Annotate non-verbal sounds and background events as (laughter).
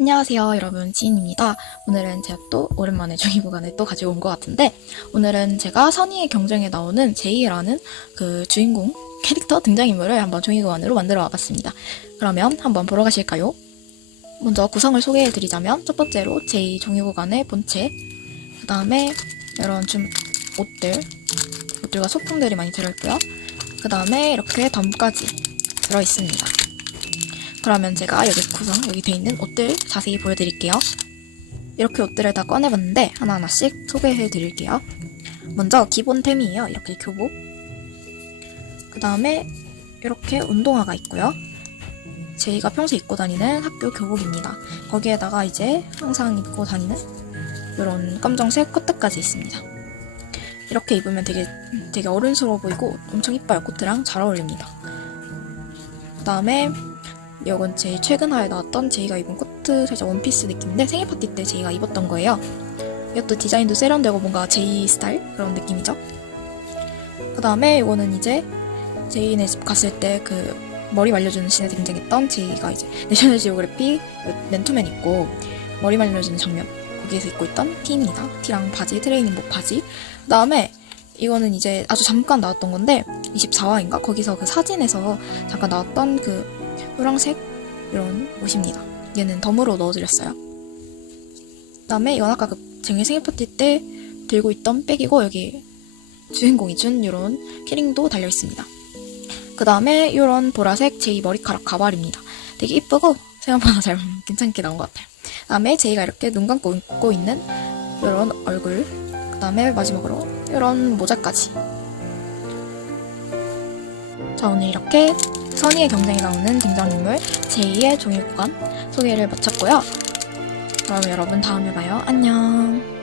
안녕하세요 여러분. 지인입니다. 오늘은 제가 또 오랜만에 (laughs) 구간을 또 가지고 온것 같은데 오늘은 제가 선의의 경쟁에 나오는 제이라는 그 주인공 캐릭터 등장인물을 한번 종이 구간으로 만들어 와봤습니다. 그러면 한번 보러 가실까요? 먼저 구성을 소개해 드리자면 첫 번째로 제이 종이 구간의 본체 그 다음에 이런 좀 옷들 옷들과 소품들이 많이 들어있고요. 그 다음에 이렇게 덤까지 들어있습니다 그러면 제가 여기 구성 여기 돼 있는 옷들 자세히 보여드릴게요. 이렇게 옷들을 다 꺼내봤는데 하나하나씩 소개해드릴게요. 먼저 기본템이에요. 이렇게 교복. 그 다음에 이렇게 운동화가 있고요. 제이가 평소에 입고 다니는 학교 교복입니다. 거기에다가 이제 항상 입고 다니는 이런 검정색 코트까지 있습니다. 이렇게 입으면 되게 되게 어른스러워 보이고 엄청 이뻐요. 코트랑 잘 어울립니다. 그 다음에 이건 제 최근 화에 나왔던 제이가 입은 코트 살짝 원피스 느낌인데 생일 파티 때 제이가 입었던 거예요. 이것도 디자인도 세련되고 뭔가 제이 스타일 그런 느낌이죠. 그 다음에 이거는 이제 제이네 집 갔을 때 그 머리 말려주는 씬에 등장했던 제이가 이제 내셔널 지오그래피 맨투맨 입고 머리 말려주는 장면 거기에서 입고 있던 티입니다. 티랑 바지 트레이닝복 바지. 그 다음에 이거는 이제 아주 잠깐 나왔던 건데 24화인가 거기서 그 사진에서 잠깐 나왔던 그 노란색 이런 옷입니다. 얘는 덤으로 넣어드렸어요. 그 다음에 이건 아까 그 쟁이 생일 파티 때 들고 있던 백이고 여기 주인공이 준 이런 키링도 달려 있습니다. 그 다음에 이런 보라색 제이 머리카락 가발입니다. 되게 이쁘고 생각보다 잘 (laughs) 괜찮게 나온 것 같아요. 그 다음에 제이가 이렇게 눈 감고 입고 있는 이런 얼굴. 그 다음에 마지막으로 이런 모자까지. 자 오늘 이렇게 선의의 경쟁에 나오는 등장인물 제2의 종이 구간 소개를 마쳤고요. 그럼 여러분 다음에 봐요. 안녕.